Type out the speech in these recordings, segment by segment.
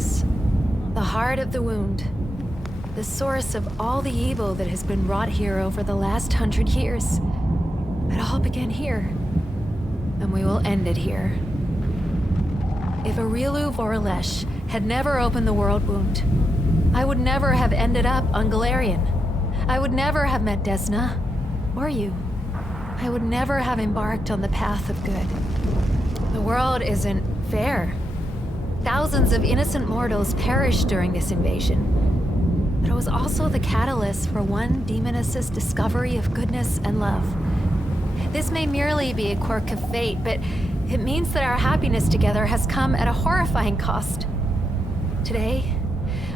darkness, the heart of the wound, the source of all the evil that has been wrought here over the last 100 years. It all began here, and we will end it here. If Aurilu Voralesh had never opened the world wound, I would never have ended up on Galarian. I would never have met Desna, or you. I would never have embarked on the path of good. The world isn't fair. Thousands of innocent mortals perished during this invasion. But it was also the catalyst for one demoness's discovery of goodness and love. This may merely be a quirk of fate, but it means that our happiness together has come at a horrifying cost. Today,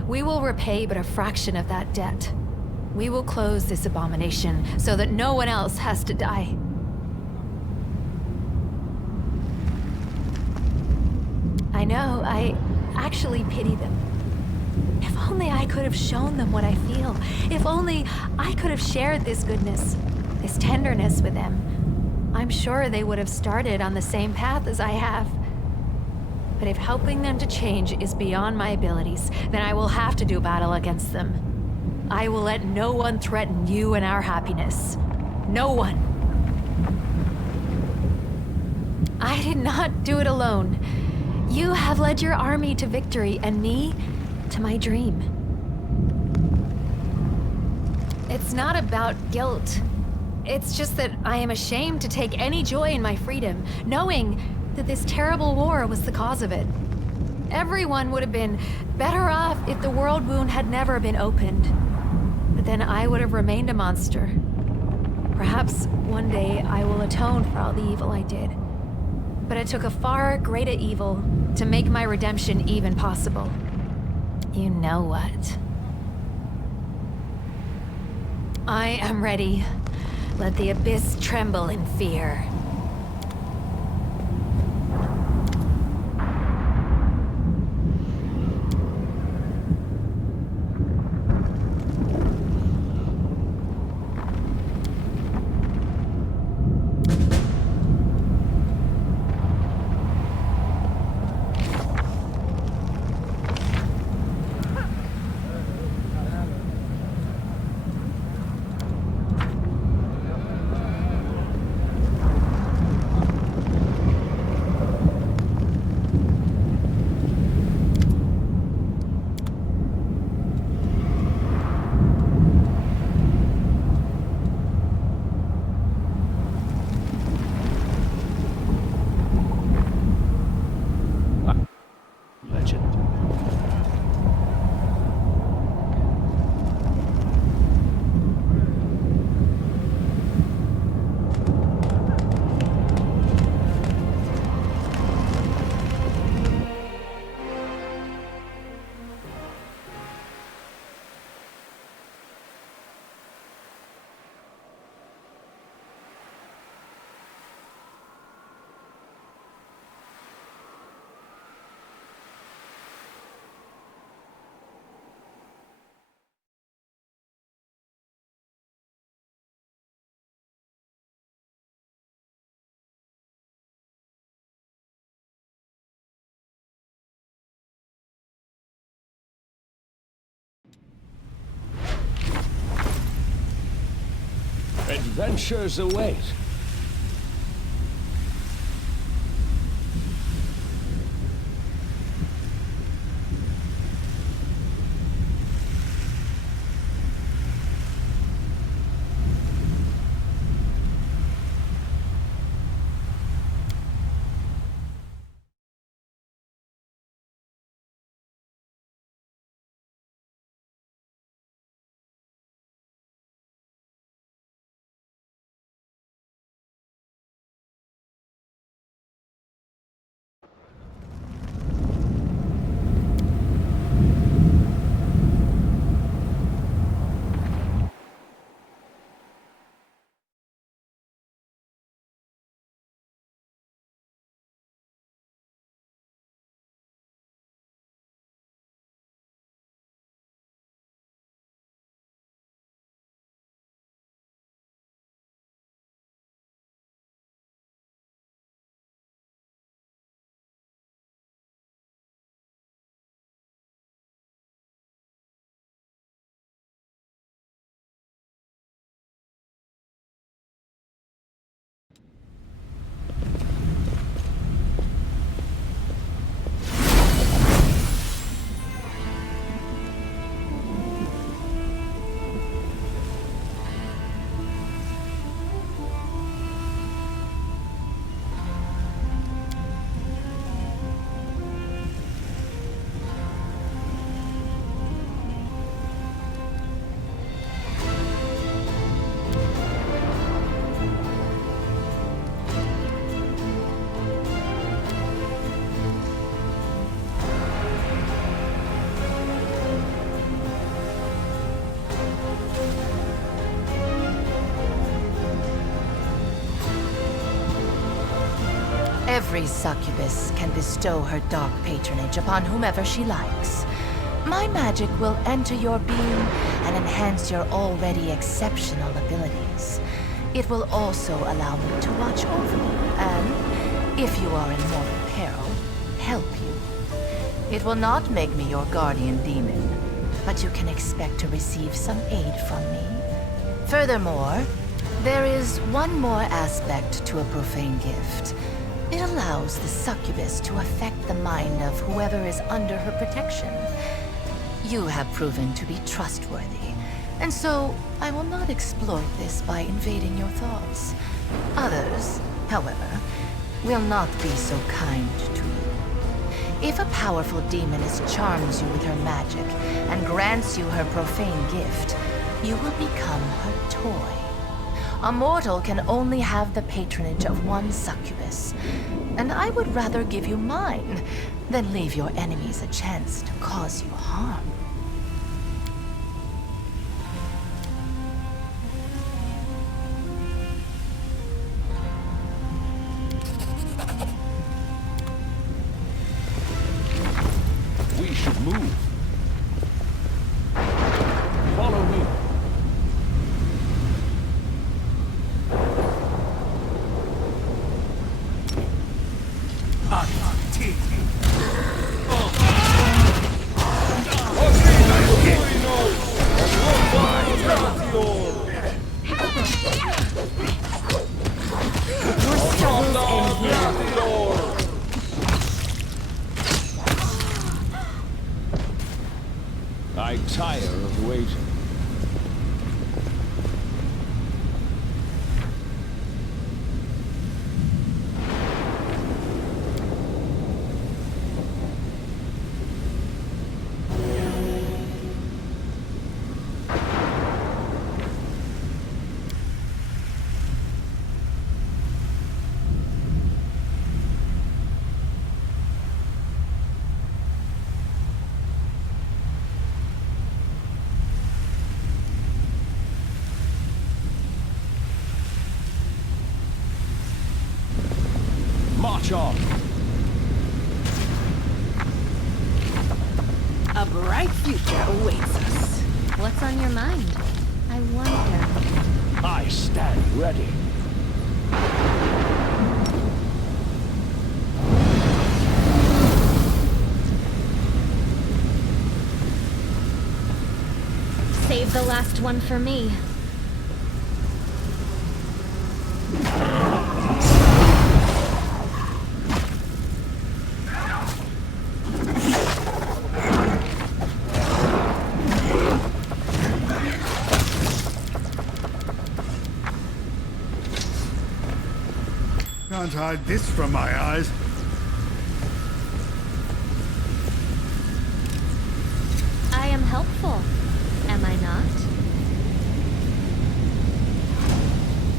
we will repay but a fraction of that debt. We will close this abomination so that no one else has to die. I know, I actually pity them. If only I could have shown them what I feel. If only I could have shared this goodness, this tenderness with them. I'm sure they would have started on the same path as I have. But if helping them to change is beyond my abilities, then I will have to do battle against them. I will let no one threaten you and our happiness. No one. I did not do it alone. You have led your army to victory, and me to my dream. It's not about guilt. It's just that I am ashamed to take any joy in my freedom, knowing that this terrible war was the cause of it. Everyone would have been better off if the world wound had never been opened. But then I would have remained a monster. Perhaps one day I will atone for all the evil I did. But it took a far greater evil to make my redemption even possible. You know what? I am ready. Let the abyss tremble in fear. Legend. Adventures await. Every succubus can bestow her dark patronage upon whomever she likes. My magic will enter your being and enhance your already exceptional abilities. It will also allow me to watch over you and, if you are in mortal peril, help you. It will not make me your guardian demon, but you can expect to receive some aid from me. Furthermore, there is one more aspect to a profane gift. It allows the succubus to affect the mind of whoever is under her protection. You have proven to be trustworthy, and so I will not exploit this by invading your thoughts. Others, however, will not be so kind to you. If a powerful demoness charms you with her magic and grants you her profane gift, you will become her toy. A mortal can only have the patronage of one succubus, and I would rather give you mine than leave your enemies a chance to cause you harm. We should move. Follow me. I tire of waiting. March on. A bright future awaits us. What's on your mind? I wonder. I stand ready. Save the last one for me. Can't hide this from my eyes. I am helpful, am I not?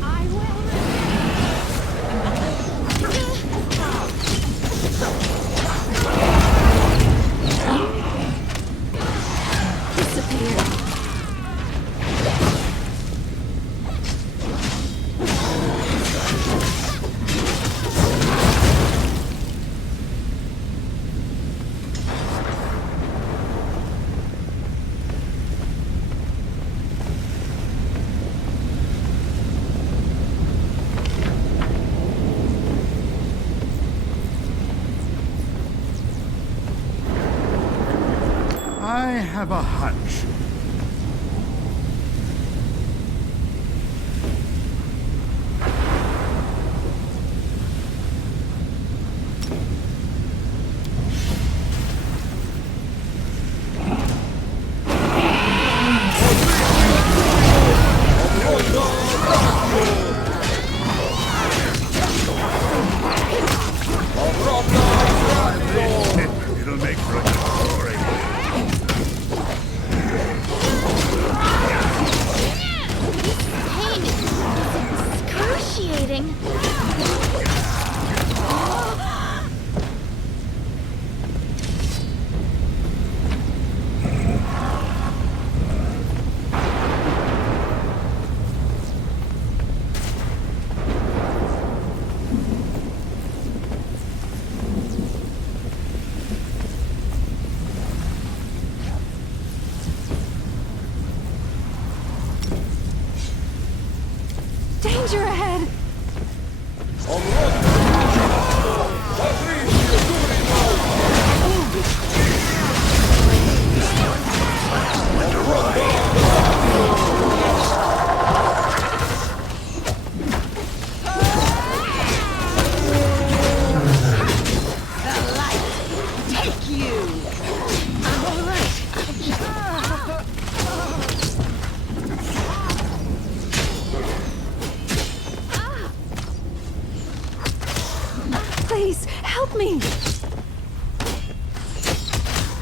I will disappear. I have a hunch. It'll make for a good story. Please, help me!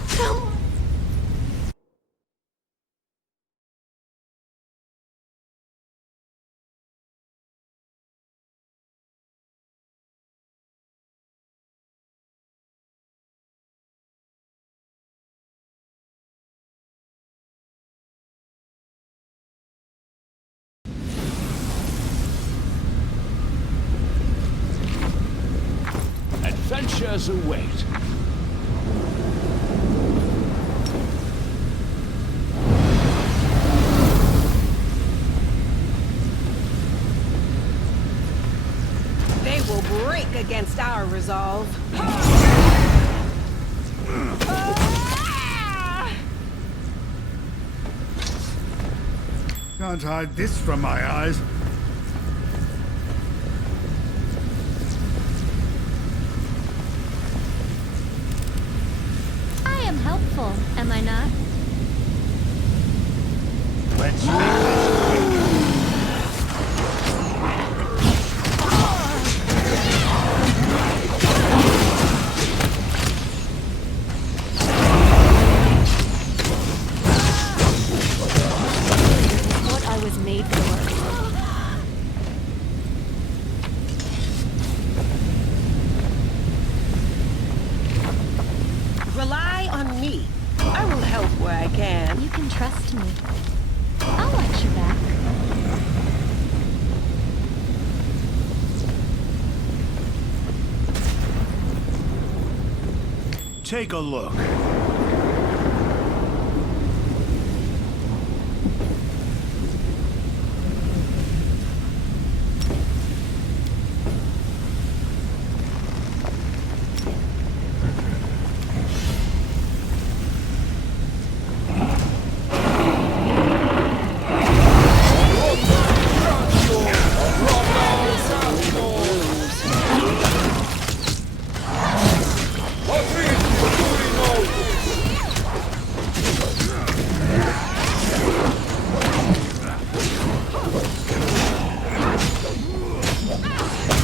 Help! Adventures await. They will break against our resolve. Can't hide this from my eyes. I am helpful, am I not? Let's make this quick. What I was made for. Rely on me. I will help where I can. You can trust me. I'll watch your back. Take a look.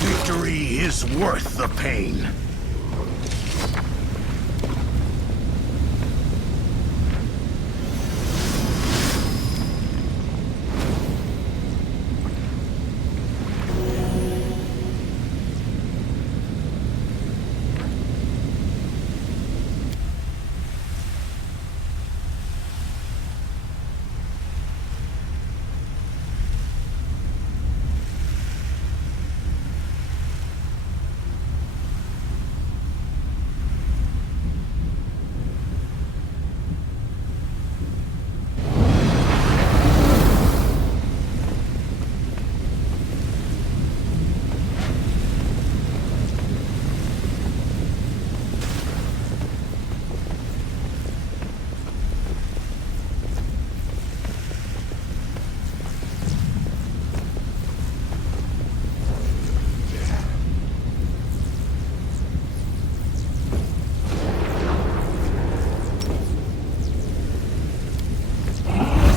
Victory is worth the pain.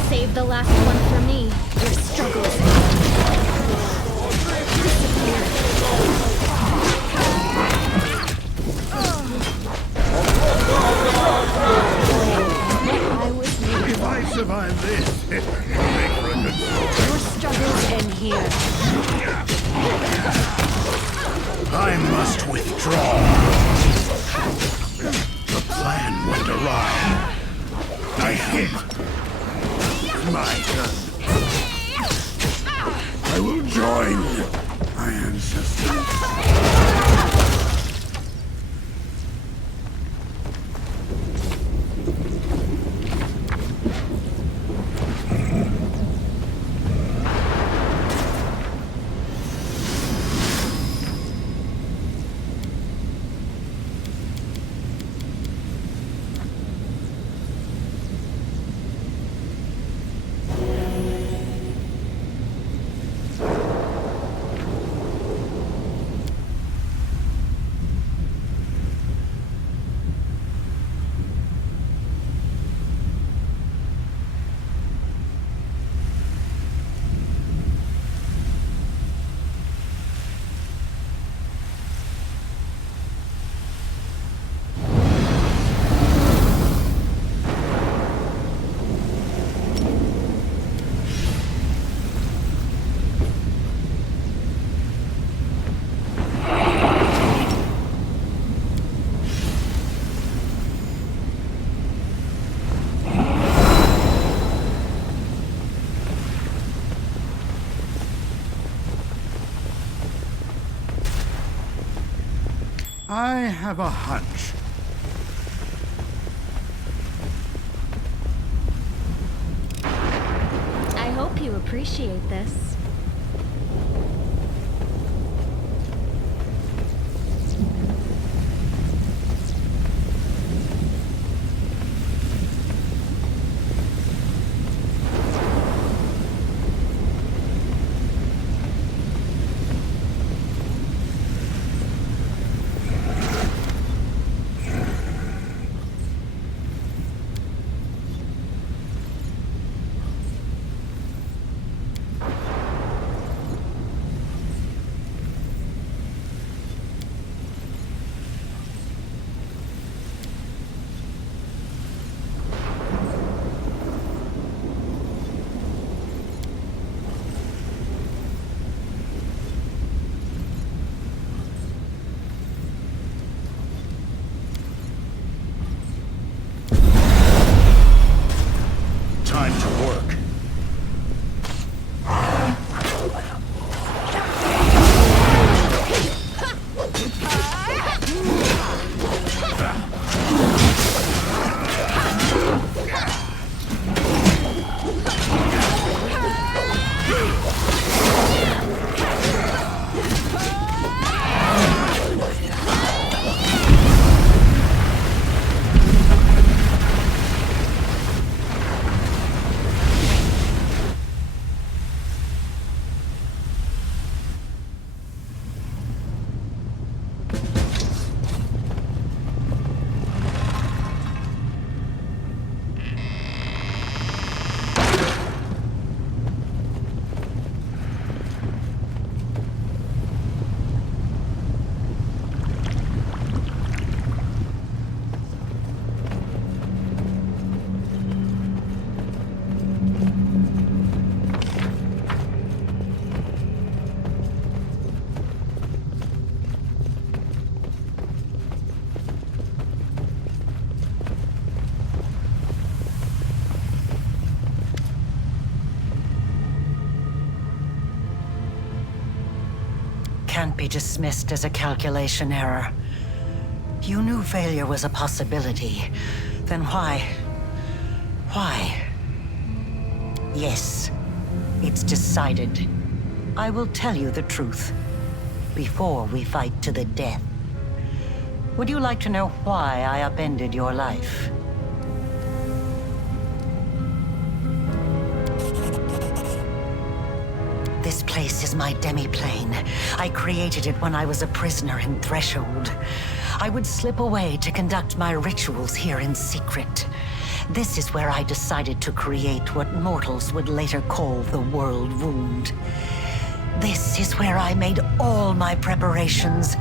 Save the last one for me. Your struggles. I was made If I survive this, it will make for a good story. Your struggles end here. I must withdraw. The plan went awry. I hit. My turn. I will join my ancestors. I have a hunch. I hope you appreciate this. Time to work. Can't be dismissed as a calculation error. You knew failure was a possibility. Then why? Why? Yes, it's decided. I will tell you the truth before we fight to the death. Would you like to know why I upended your life? This place is my demi-plane. I created it when I was a prisoner in Threshold. I would slip away to conduct my rituals here in secret. This is where I decided to create what mortals would later call the World Wound. This is where I made all my preparations.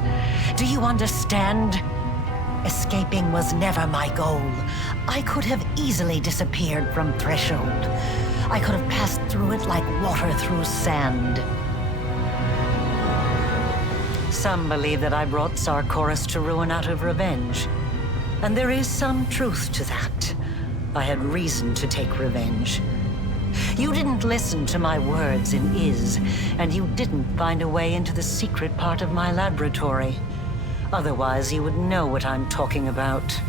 Do you understand? Escaping was never my goal. I could have easily disappeared from Threshold. I could have passed through it like water through sand. Some believe that I brought Sarkoris to ruin out of revenge. And there is some truth to that. I had reason to take revenge. You didn't listen to my words in Iz, and you didn't find a way into the secret part of my laboratory. Otherwise, you would know what I'm talking about.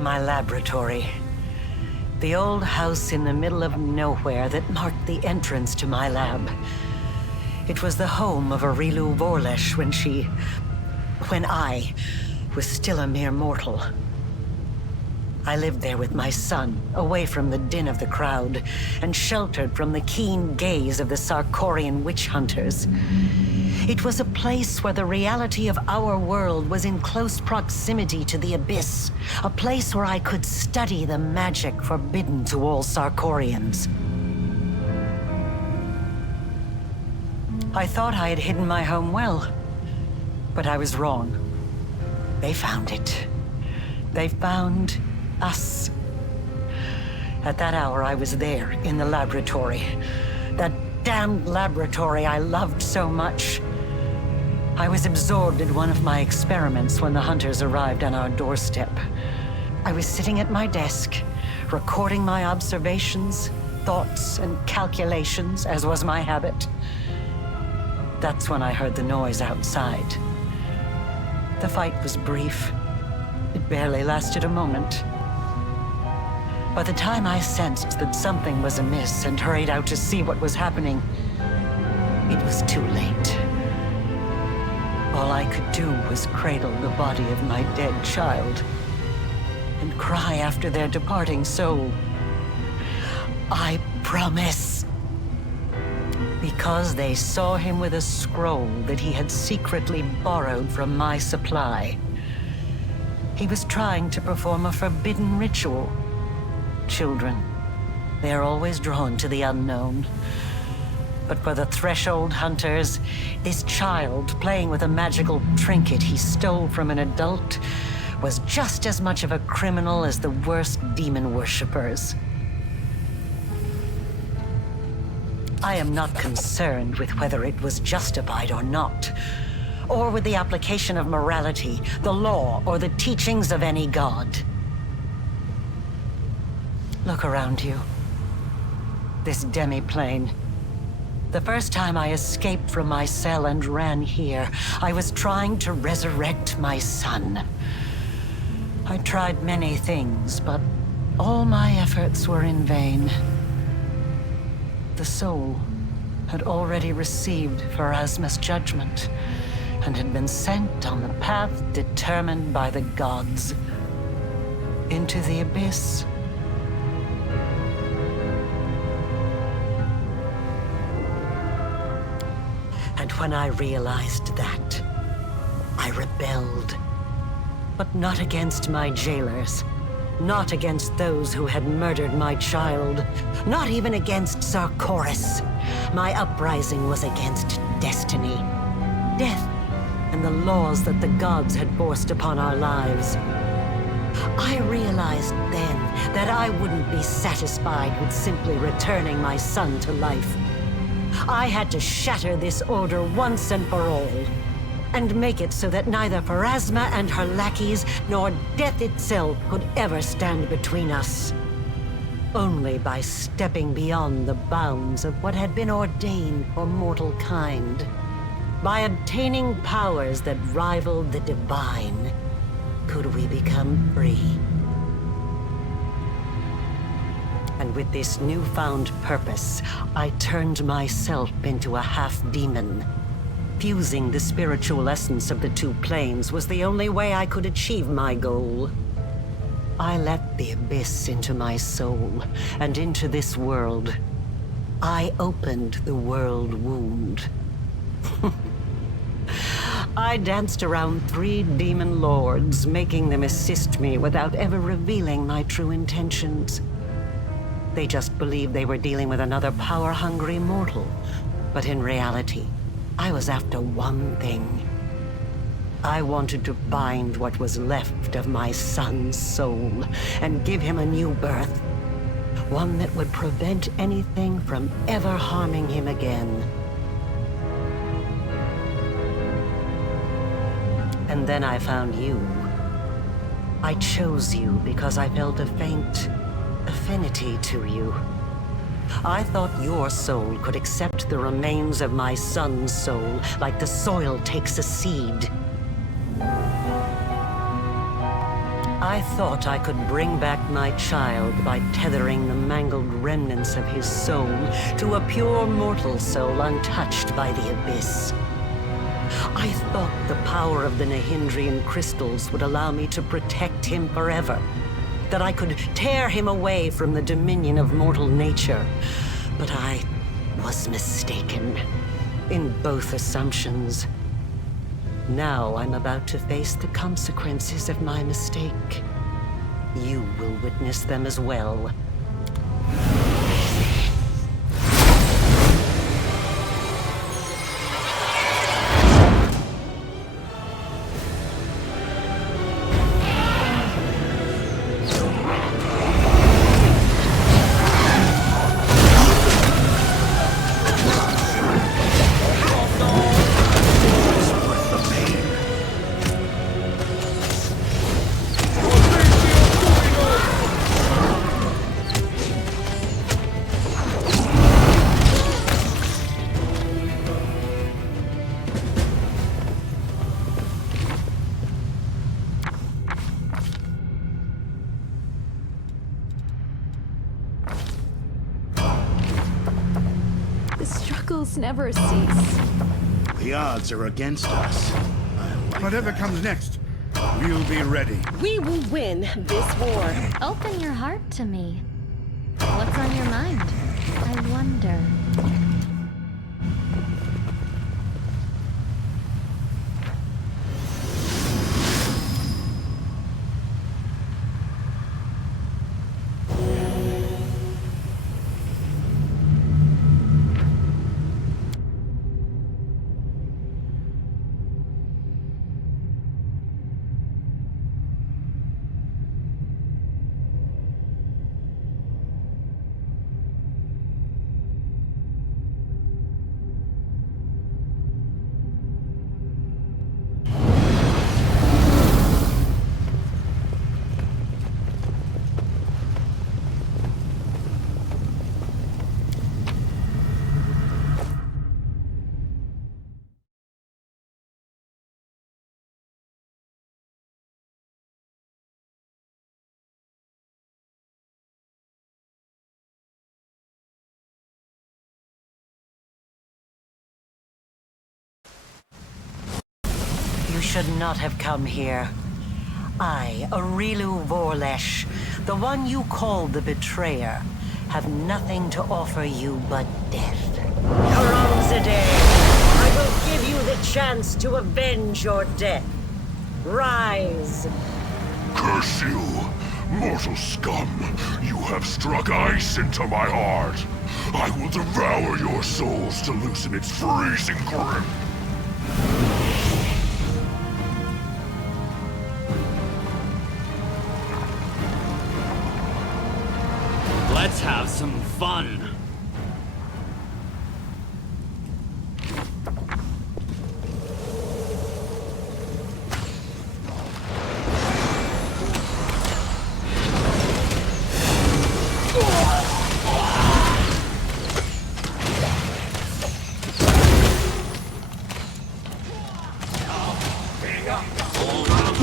My laboratory. The old house in the middle of nowhere that marked the entrance to my lab. It was the home of Arilu Vorlesh when I was still a mere mortal. I lived there with my son, away from the din of the crowd, and sheltered from the keen gaze of the Sarkorian witch hunters. It was a place where the reality of our world was in close proximity to the abyss. A place where I could study the magic forbidden to all Sarkorians. I thought I had hidden my home well, but I was wrong. They found it. They found us. At that hour, I was there, in the laboratory. That damned laboratory I loved so much. I was absorbed in one of my experiments when the hunters arrived on our doorstep. I was sitting at my desk, recording my observations, thoughts, and calculations, as was my habit. That's when I heard the noise outside. The fight was brief. It barely lasted a moment. By the time I sensed that something was amiss and hurried out to see what was happening, it was too late. All I could do was cradle the body of my dead child and cry after their departing soul. I promise. Because they saw him with a scroll that he had secretly borrowed from my supply. He was trying to perform a forbidden ritual. Children, they are always drawn to the unknown. But for the threshold hunters, this child playing with a magical trinket he stole from an adult was just as much of a criminal as the worst demon worshippers. I am not concerned with whether it was justified or not, or with the application of morality, the law, or the teachings of any god. Look around you. This demi-plane. The first time I escaped from my cell and ran here, I was trying to resurrect my son. I tried many things, but all my efforts were in vain. The soul had already received Pharasma's judgment and had been sent on the path determined by the gods into the abyss. And when I realized that, I rebelled. But not against my jailers. Not against those who had murdered my child. Not even against Sarkoris. My uprising was against destiny. Death and the laws that the gods had forced upon our lives. I realized then that I wouldn't be satisfied with simply returning my son to life. I had to shatter this order once and for all, and make it so that neither Pharasma and her lackeys nor death itself could ever stand between us. Only by stepping beyond the bounds of what had been ordained for mortal kind, by obtaining powers that rivaled the divine, could we become free. And with this newfound purpose, I turned myself into a half-demon. Fusing the spiritual essence of the two planes was the only way I could achieve my goal. I let the abyss into my soul, and into this world. I opened the world wound. I danced around 3 demon lords, making them assist me without ever revealing my true intentions. They just believed they were dealing with another power-hungry mortal. But in reality, I was after one thing. I wanted to find what was left of my son's soul and give him a new birth. One that would prevent anything from ever harming him again. And then I found you. I chose you because I felt a faint affinity to you. I thought your soul could accept the remains of my son's soul, like the soil takes a seed. I thought I could bring back my child by tethering the mangled remnants of his soul to a pure mortal soul untouched by the abyss. I thought the power of the Nahindrian crystals would allow me to protect him forever. That I could tear him away from the dominion of mortal nature. But I was mistaken in both assumptions. Now I'm about to face the consequences of my mistake. You will witness them as well. battles never cease. The odds are against us. I like Whatever that. comes next, we'll be ready. We will win this war. Open your heart to me. What's on your mind? I wonder. You should not have come here. I, Arilu Vorlesh, the one you called the Betrayer, have nothing to offer you but death. Karamzadeh, I will give you the chance to avenge your death. Rise. Curse you, mortal scum! You have struck ice into my heart. I will devour your souls to loosen its freezing grip. Let's have some fun.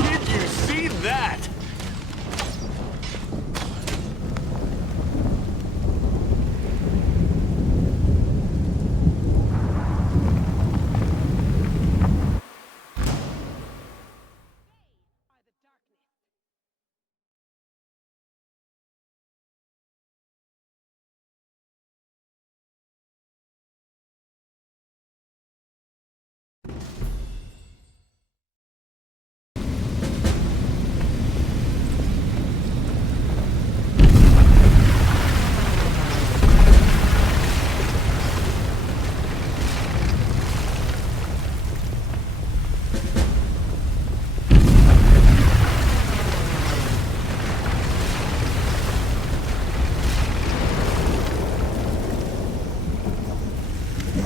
Did you see that?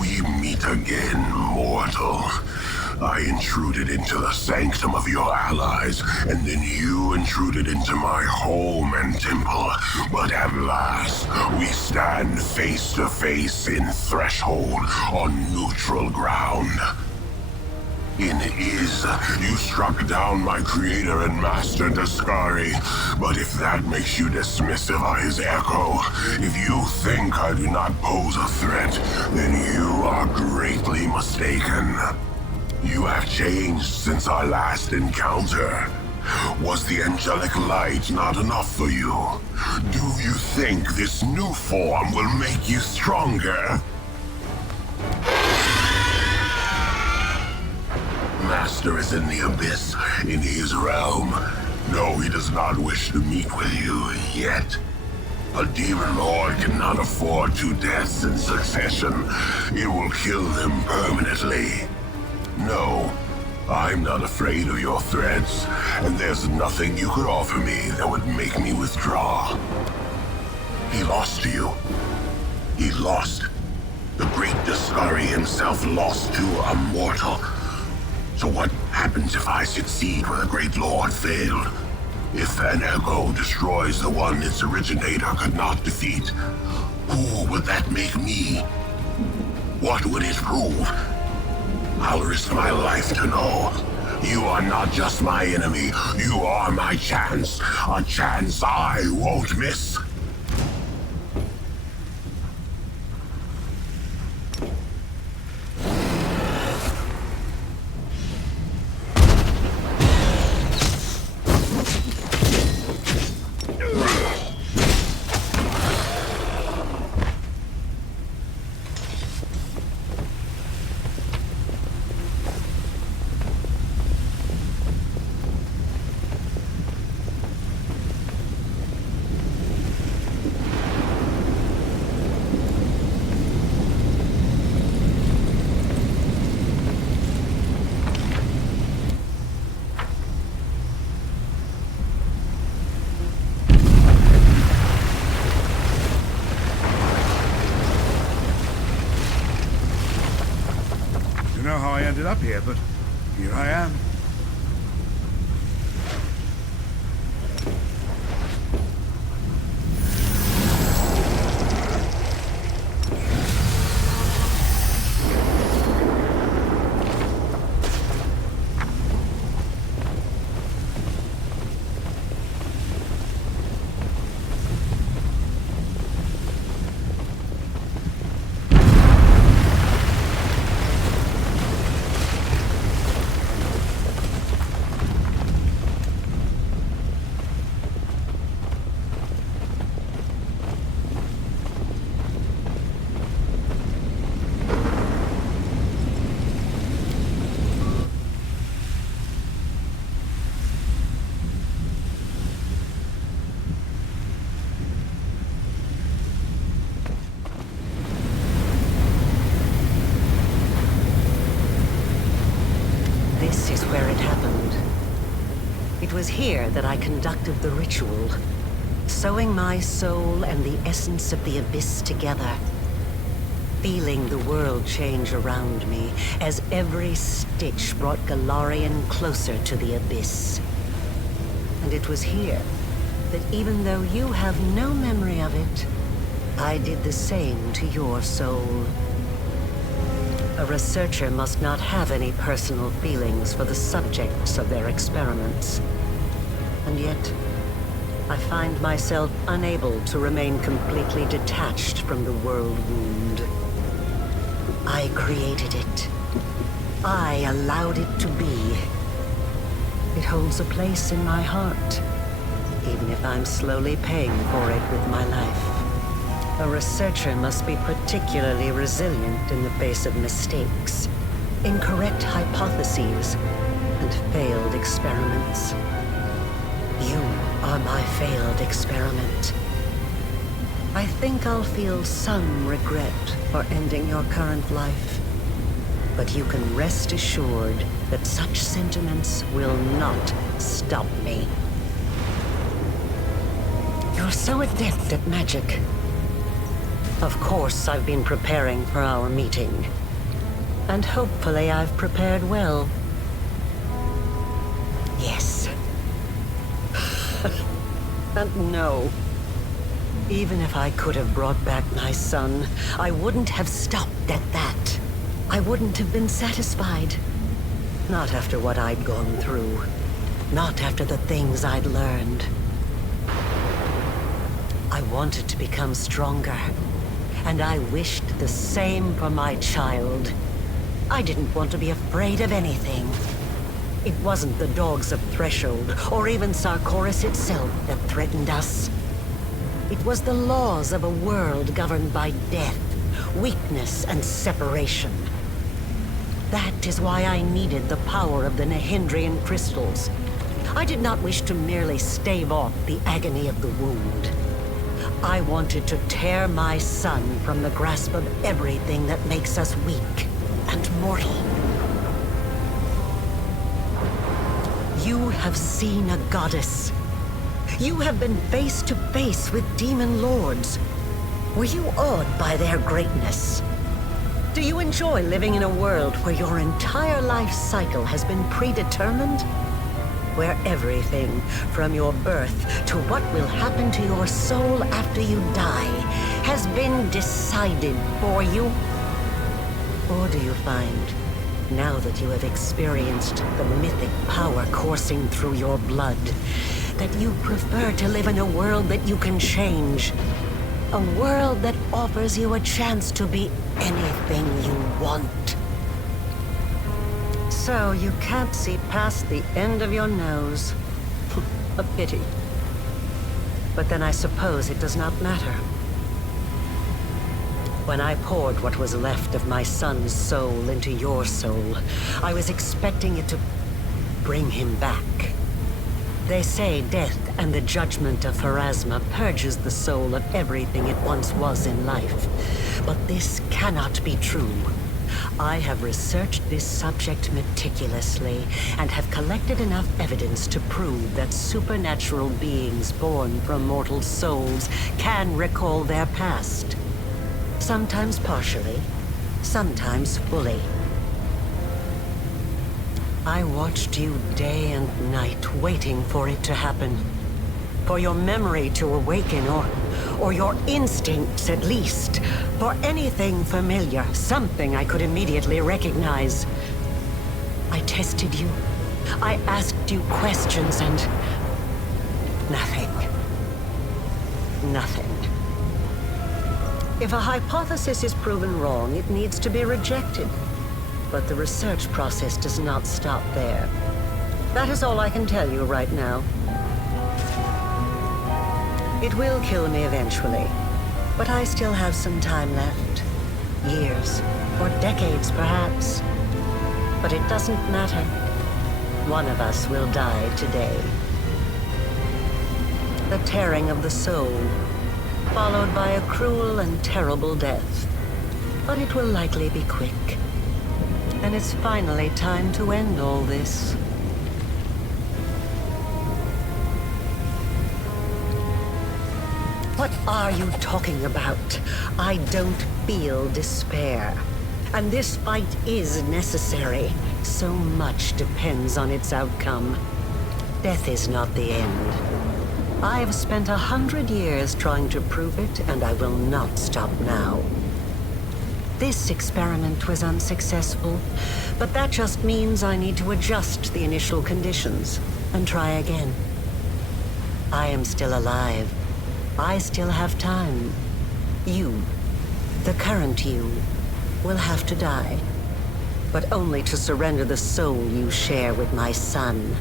We meet again, mortal. I intruded into the sanctum of your allies, and then you intruded into my home and temple. But at last, we stand face to face in threshold on neutral ground. In Iz, you struck down my creator and master Daskari, but if that makes you dismissive of his echo, if you think I do not pose a threat, then you are greatly mistaken. You have changed since our last encounter. Was the angelic light not enough for you? Do you think this new form will make you stronger? Master is in the abyss, in his realm. No, he does not wish to meet with you yet. A demon lord cannot afford 2 deaths in succession. It will kill them permanently. No, I'm not afraid of your threats, and there's nothing you could offer me that would make me withdraw. He lost to you. He lost. The great Daskari himself lost to a mortal. So what happens if I succeed where the Great Lord failed? If an echo destroys the one its originator could not defeat, who would that make me? What would it prove? I'll risk my life to know. You are not just my enemy, you are my chance. A chance I won't miss. up here, but here I am. This is where it happened. It was here that I conducted the ritual, sewing my soul and the essence of the abyss together, feeling the world change around me as every stitch brought Galarian closer to the abyss. And it was here that even though you have no memory of it, I did the same to your soul. A researcher must not have any personal feelings for the subjects of their experiments. And yet, I find myself unable to remain completely detached from the world wound. I created it. I allowed it to be. It holds a place in my heart, even if I'm slowly paying for it with my life. A researcher must be particularly resilient in the face of mistakes, incorrect hypotheses, and failed experiments. You are my failed experiment. I think I'll feel some regret for ending your current life, but you can rest assured that such sentiments will not stop me. You're so adept at magic. Of course, I've been preparing for our meeting. And hopefully I've prepared well. Yes. And no. Even if I could have brought back my son, I wouldn't have stopped at that. I wouldn't have been satisfied. Not after what I'd gone through. Not after the things I'd learned. I wanted to become stronger. And I wished the same for my child. I didn't want to be afraid of anything. It wasn't the dogs of Threshold, or even Sarkoris itself, that threatened us. It was the laws of a world governed by death, weakness, and separation. That is why I needed the power of the Nehindrian crystals. I did not wish to merely stave off the agony of the wound. I wanted to tear my son from the grasp of everything that makes us weak and mortal. You have seen a goddess. You have been face to face with demon lords. Were you awed by their greatness? Do you enjoy living in a world where your entire life cycle has been predetermined? Where everything, from your birth to what will happen to your soul after you die, has been decided for you? Or do you find, now that you have experienced the mythic power coursing through your blood, that you prefer to live in a world that you can change? A world that offers you a chance to be anything you want? So you can't see past the end of your nose. A pity. But then I suppose it does not matter. When I poured what was left of my son's soul into your soul, I was expecting it to bring him back. They say death and the judgment of Pharasma purges the soul of everything it once was in life. But this cannot be true. I have researched this subject meticulously and have collected enough evidence to prove that supernatural beings born from mortal souls can recall their past. Sometimes partially, sometimes fully. I watched you day and night, waiting for it to happen. For your memory to awaken, or your instincts at least. For anything familiar, something I could immediately recognize. I tested you. I asked you questions and... nothing. Nothing. If a hypothesis is proven wrong, it needs to be rejected. But the research process does not stop there. That is all I can tell you right now. It will kill me eventually, but I still have some time left. Years, or decades perhaps. But it doesn't matter. One of us will die today. The tearing of the soul, followed by a cruel and terrible death. But it will likely be quick. And it's finally time to end all this. What are you talking about? I don't feel despair. And this fight is necessary. So much depends on its outcome. Death is not the end. I have spent 100 years trying to prove it, and I will not stop now. This experiment was unsuccessful, but that just means I need to adjust the initial conditions and try again. I am still alive. I still have time. You, the current you, will have to die. But only to surrender the soul you share with my son.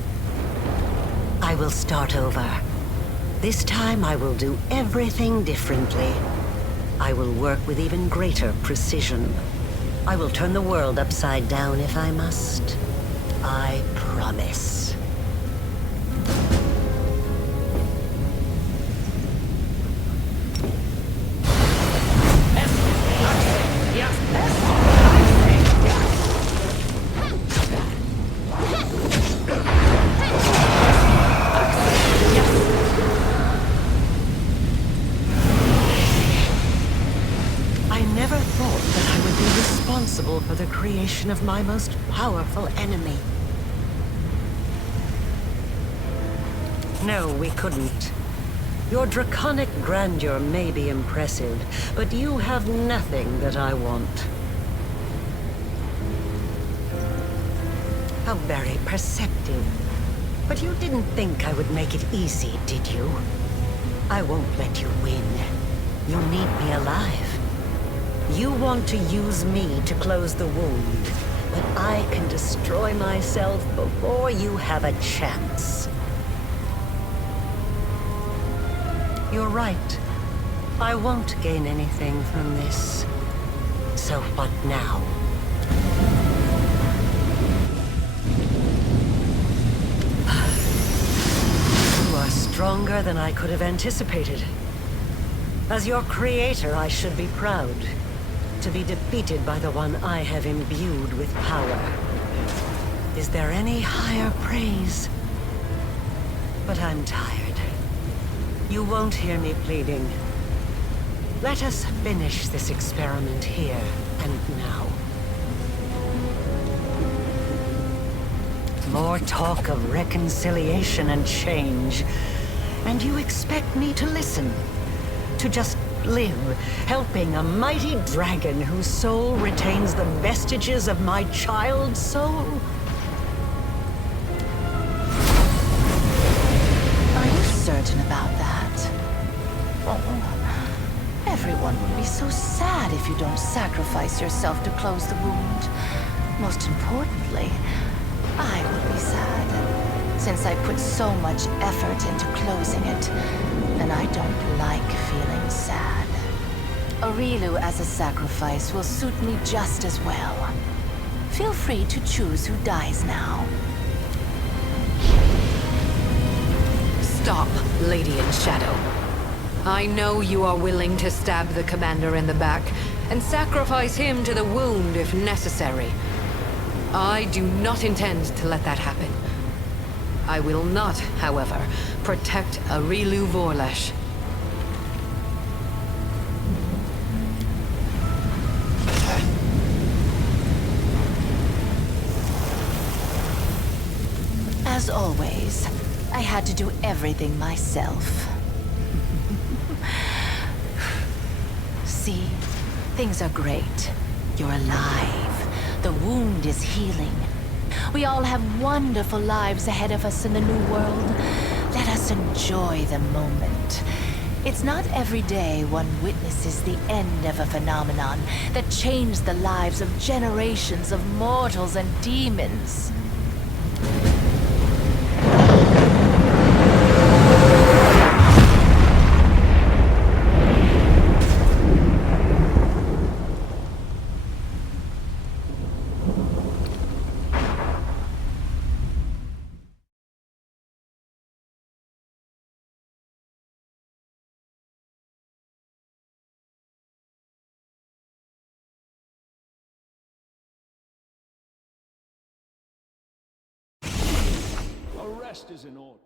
I will start over. This time I will do everything differently. I will work with even greater precision. I will turn the world upside down if I must. I promise. For the creation of my most powerful enemy. No, we couldn't. Your draconic grandeur may be impressive, but you have nothing that I want. How very perceptive. But you didn't think I would make it easy, did you? I won't let you win. You need me alive. You want to use me to close the wound, but I can destroy myself before you have a chance. You're right. I won't gain anything from this. So what now? You are stronger than I could have anticipated. As your creator, I should be proud. To be defeated by the one I have imbued with power. Is there any higher praise? But I'm tired. You won't hear me pleading. Let us finish this experiment here and now. More talk of reconciliation and change. And you expect me to listen? To just live, helping a mighty dragon whose soul retains the vestiges of my child's soul? Are you certain about that? Oh, everyone will be so sad if you don't sacrifice yourself to close the wound. Most importantly, I will be sad, since I put so much effort into closing it, and I don't like feeling sad. Aurilu as a sacrifice will suit me just as well. Feel free to choose who dies now. Stop, Lady in Shadow. I know you are willing to stab the commander in the back and sacrifice him to the wound if necessary. I do not intend to let that happen. I will not, however, protect Aurilu Vorlesh. As always, I had to do everything myself. See, things are great. You're alive. The wound is healing. We all have wonderful lives ahead of us in the new world. Let us enjoy the moment. It's not every day one witnesses the end of a phenomenon that changed the lives of generations of mortals and demons. Arrest is in order.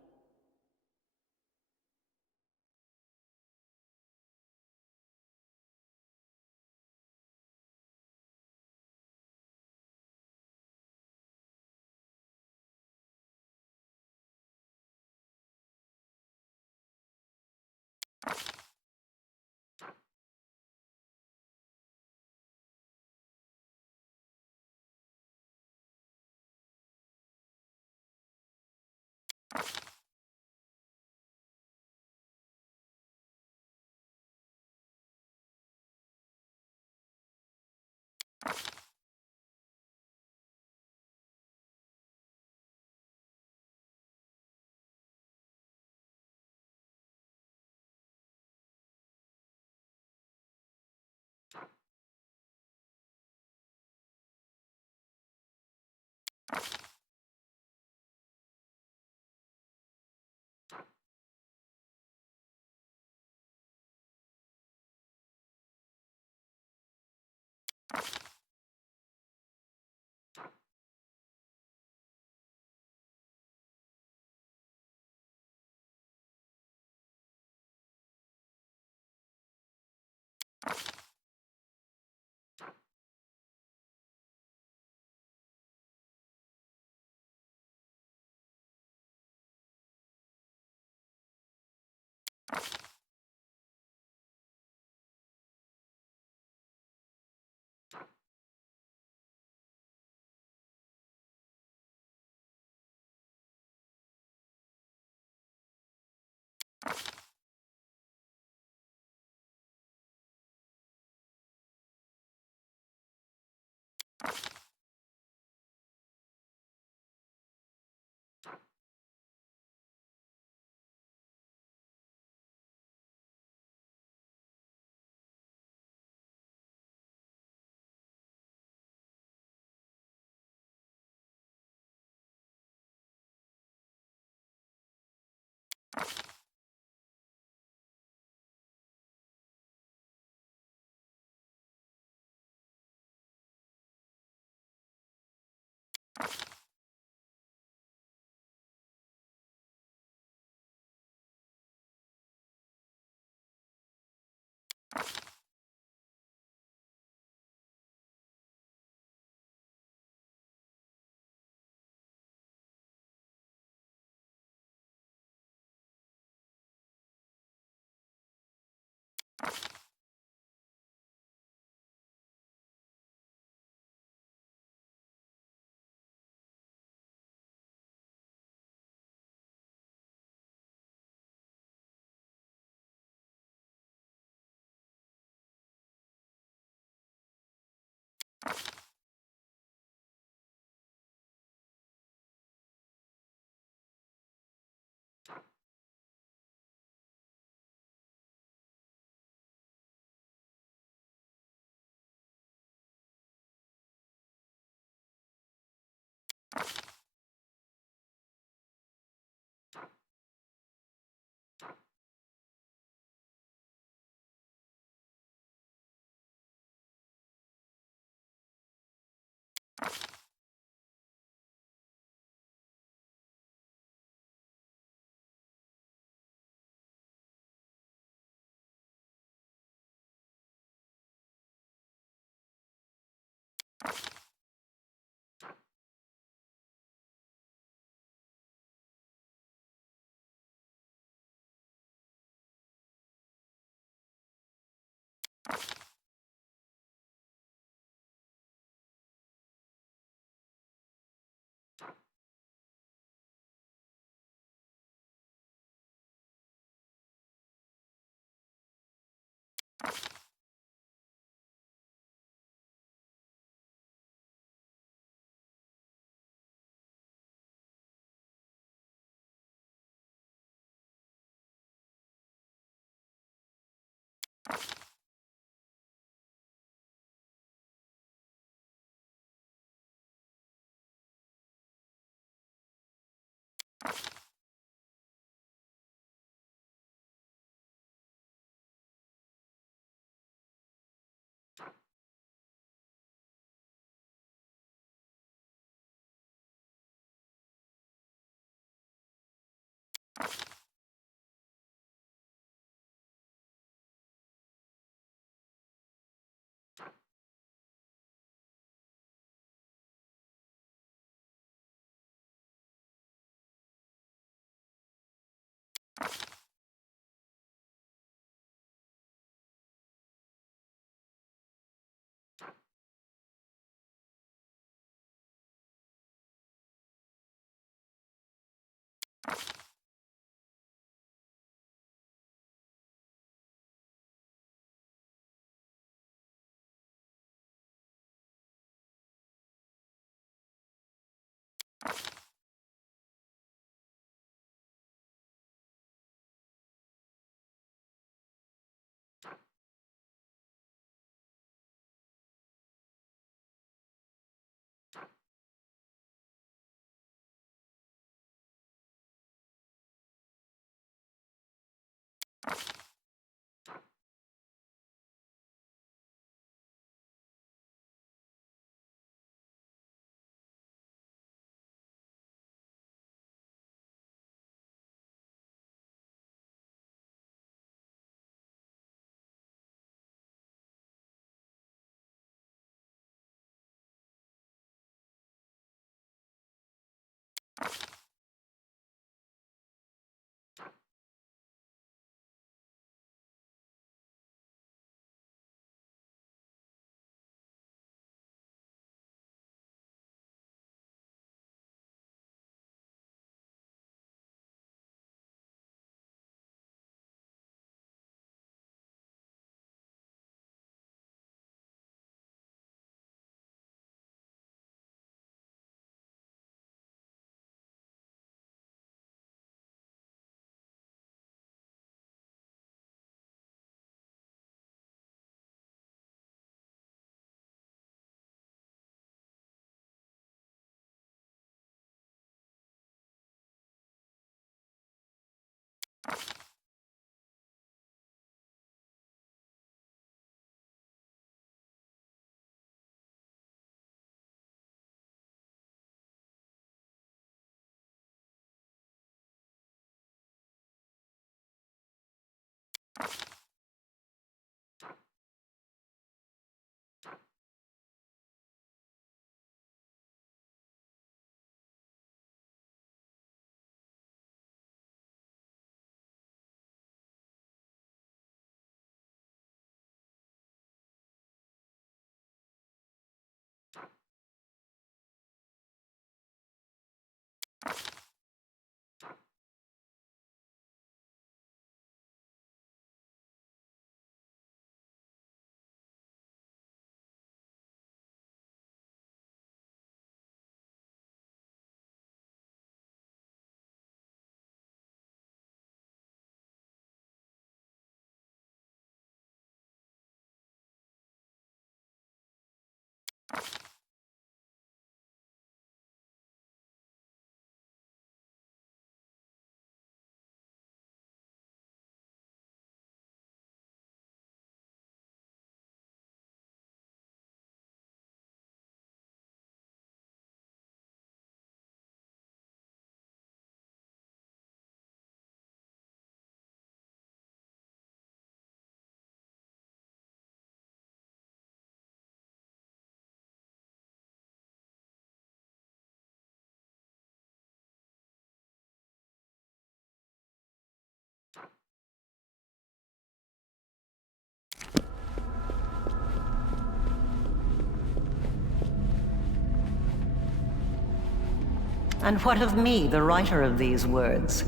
And what of me, the writer of these words?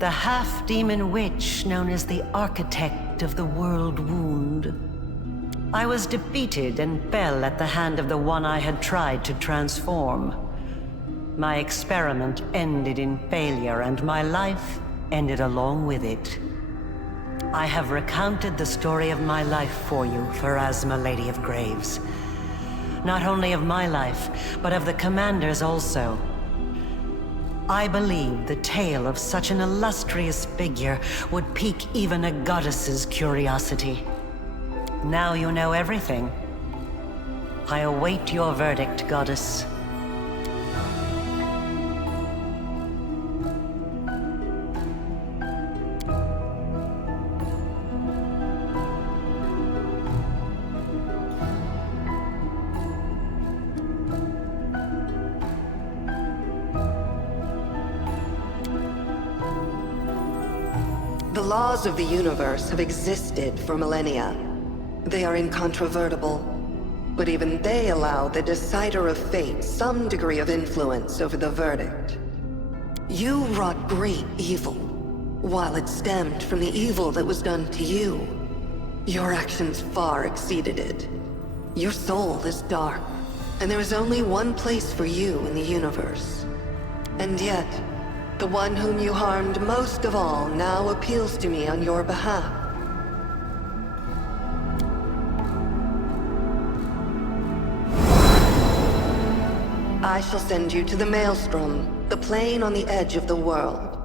The half-demon witch known as the architect of the world wound. I was defeated and fell at the hand of the one I had tried to transform. My experiment ended in failure, and my life ended along with it. I have recounted the story of my life for you, Pharasma, Lady of Graves. Not only of my life, but of the Commander's also. I believed the tale of such an illustrious figure would pique even a goddess's curiosity. Now you know everything. I await your verdict, goddess. The laws of the universe have existed for millennia. They are incontrovertible, but even they allow the decider of fate some degree of influence over the verdict. You wrought great evil, while it stemmed from the evil that was done to you. Your actions far exceeded it. Your soul is dark, and there is only one place for you in the universe. And yet, the one whom you harmed most of all now appeals to me on your behalf. I shall send you to the Maelstrom, the plane on the edge of the world.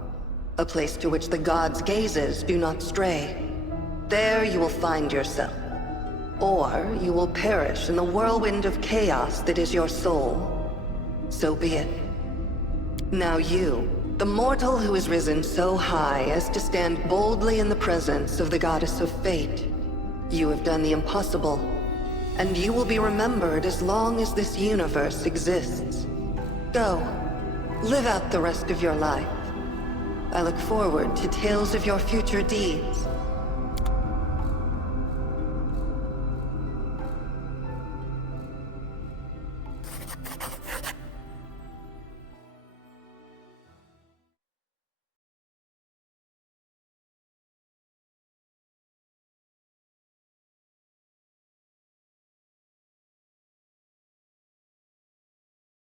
A place to which the gods' gazes do not stray. There you will find yourself. Or you will perish in the whirlwind of chaos that is your soul. So be it. Now you, the mortal who has risen so high as to stand boldly in the presence of the goddess of fate, you have done the impossible, and you will be remembered as long as this universe exists. Go, live out the rest of your life. I look forward to tales of your future deeds.